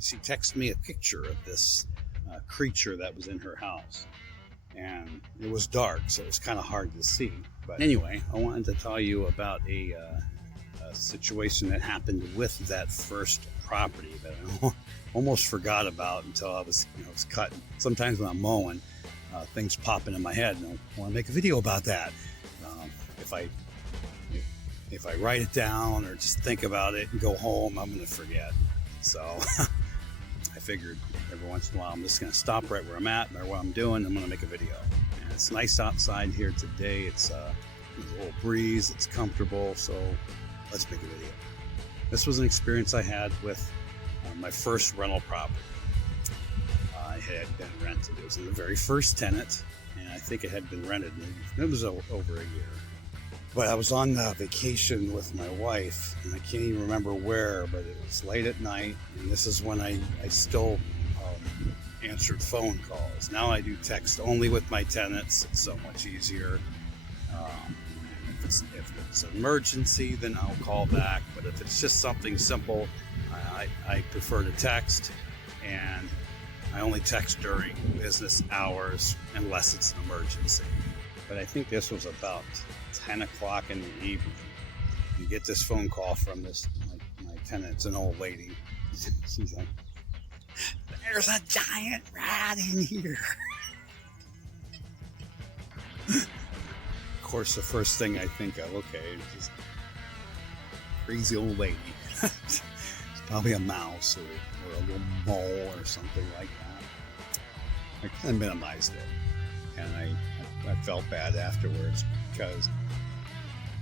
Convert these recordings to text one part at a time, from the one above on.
she texted me a picture of this creature that was in her house. And it was dark, so it was kind of hard to see. But anyway, I wanted to tell you about a situation that happened with that first property that I almost forgot about until I was cutting. Sometimes when I'm mowing, things pop into my head, and I want to make a video about that. If I write it down or just think about it and go home, I'm going to forget. So I figured every once in a while I'm just going to stop right where I'm at, or what I'm doing. I'm going to make a video. And it's nice outside here today. It's a little breeze. It's comfortable. So let's make a video. This was an experience I had with my first rental property. It had been rented. It was in the very first tenant, and I think it had been rented. It was over a year. But I was on vacation with my wife, and I can't even remember where, but it was late at night, and this is when I still answered phone calls. Now I do text only with my tenants. It's so much easier. If it's an emergency, then I'll call back. But if it's just something simple, I prefer to text, and I only text during business hours unless it's an emergency. But I think this was about 10 o'clock in the evening. You get this phone call from my tenant. It's an old lady. She's like, "There's a giant rat in here." Of course, the first thing I think of, okay, just crazy old lady. It's probably a mouse or a little mole or something like that. I kind of minimized it, and I felt bad afterwards because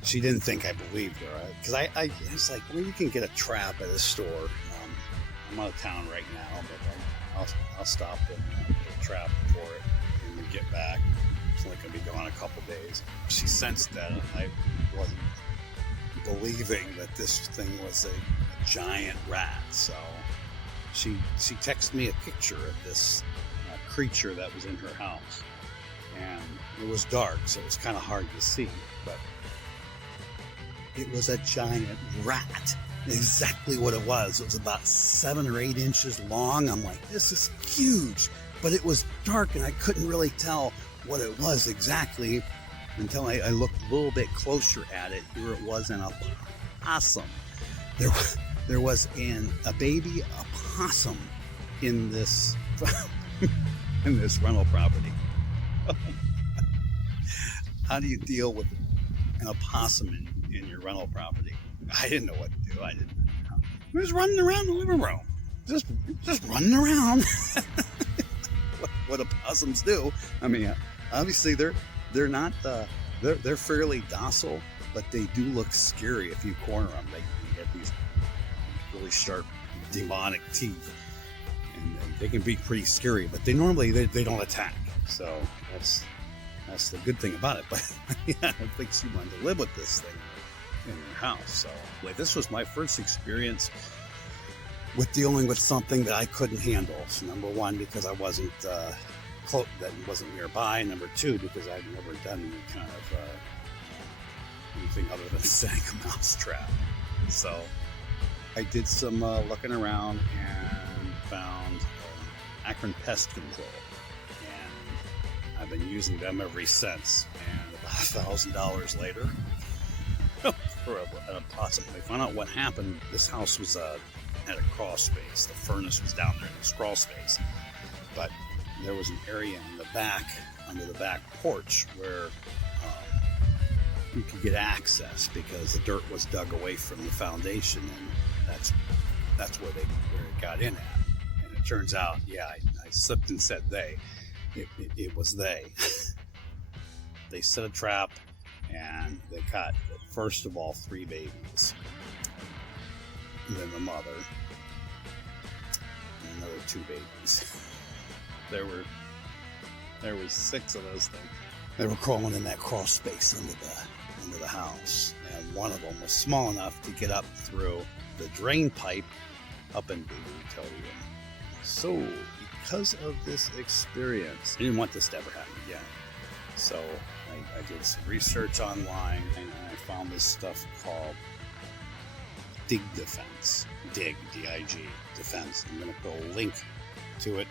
she didn't think I believed her. Because I was like, well, you can get a trap at a store. I'm out of town right now, but I'll stop and get a trap for it when we get back. It's only going to be gone a couple days. She sensed that I wasn't believing that this thing was a giant rat. So she texted me a picture of this creature that was in her house. And it was dark, so it was kind of hard to see, but it was a giant rat. Exactly what it was. It was about 7 or 8 inches long. I'm like, this is huge, but it was dark and I couldn't really tell what it was exactly until I looked a little bit closer at it. Here it was in a possum. There was a baby opossum in this in this rental property. How do you deal with an opossum in your rental property? I didn't know what to do. I didn't know. He was running around the living room. Just running around. what opossums do. I mean, obviously they're not they're fairly docile, but they do look scary if you corner them. They get these really sharp demonic teeth, and they can be pretty scary, but they don't attack. So that's the good thing about it. But yeah, I think she wanted to live with this thing in her house. So this was my first experience with dealing with something that I couldn't handle. So number one, because I wasn't that wasn't nearby. Number two, because I'd never done any kind of anything other than setting a mouse trap. So I did some looking around and found Akron Pest Control. I've been using them ever since, and about $1,000 later, for an opossum. I found out what happened. This house was had a crawl space. The furnace was down there in this crawl space, but there was an area in the back, under the back porch, where you could get access because the dirt was dug away from the foundation, and that's where it got in at. And it turns out, yeah, I slipped and said they. It was they. They set a trap and they caught, first of all, 3 babies. And then the mother. And another 2 babies. There were 6 of those things. They were crawling in that crawl space under the house. And one of them was small enough to get up through the drain pipe up into the utility room. So because of this experience, I didn't want this to ever happen again. So I did some research online, and I found this stuff called dig defense. Dig, D-I-G, defense. I'm going to put a link to it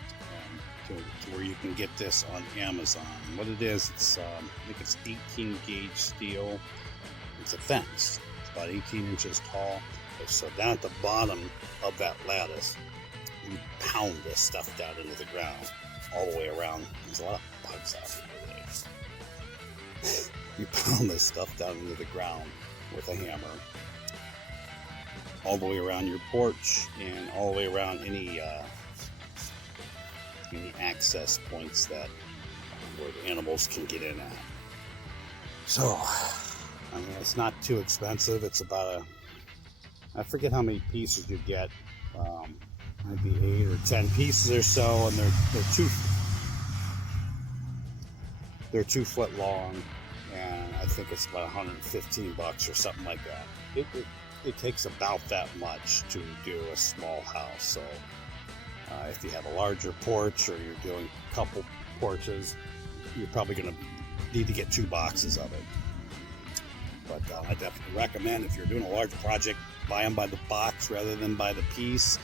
to where you can get this on Amazon. What it is, it's I think it's 18 gauge steel. It's a fence. It's about 18 inches tall. So down at the bottom of that lattice, you pound this stuff down into the ground all the way around. There's a lot of bugs out here today. You pound this stuff down into the ground with a hammer all the way around your porch and all the way around any access points that where the animals can get in at. So, I mean, it's not too expensive. It's about I forget how many pieces you get. Maybe 8 or 10 pieces or so, and they're 2 foot long, and I think it's about $115 or something like that. It takes about that much to do a small house. So if you have a larger porch or you're doing a couple porches, you're probably going to need to get 2 boxes of it. But I definitely recommend, if you're doing a large project, buy them by the box rather than by the piece.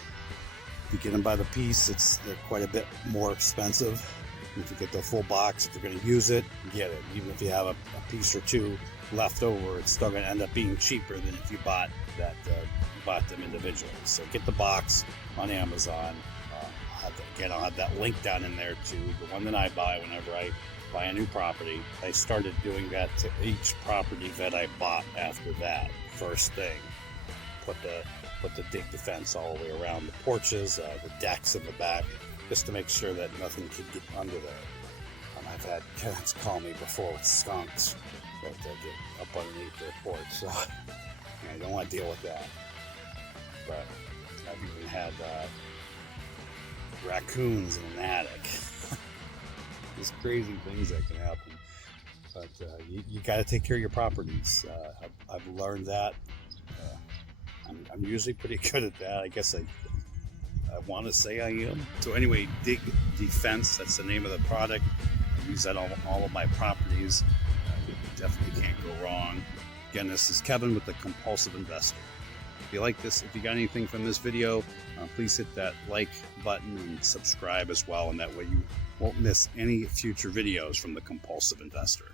If you get them by the piece, they're quite a bit more expensive. If you get the full box, if you're going to use it, get it. Even if you have a piece or 2 left over, it's still going to end up being cheaper than if you bought them individually. So get the box on Amazon. I'll have that link down in there to the one that I buy whenever I buy a new property. I started doing that to each property that I bought after that. First thing, put the dig defense all the way around the porches, the decks in the back, just to make sure that nothing can get under there. I've had tenants call me before with skunks that get up underneath their porch, so I don't want to deal with that. But I've even had raccoons in an attic. There's crazy things that can happen. But you got to take care of your properties. I've learned that. I'm usually pretty good at that. I guess I want to say I am. So anyway, Dig Defense, that's the name of the product. I use that on all of my properties. You definitely can't go wrong. Again, this is Kevin with the Compulsive Investor. If you like this, if you got anything from this video, please hit that like button and subscribe as well, and that way you won't miss any future videos from the Compulsive Investor.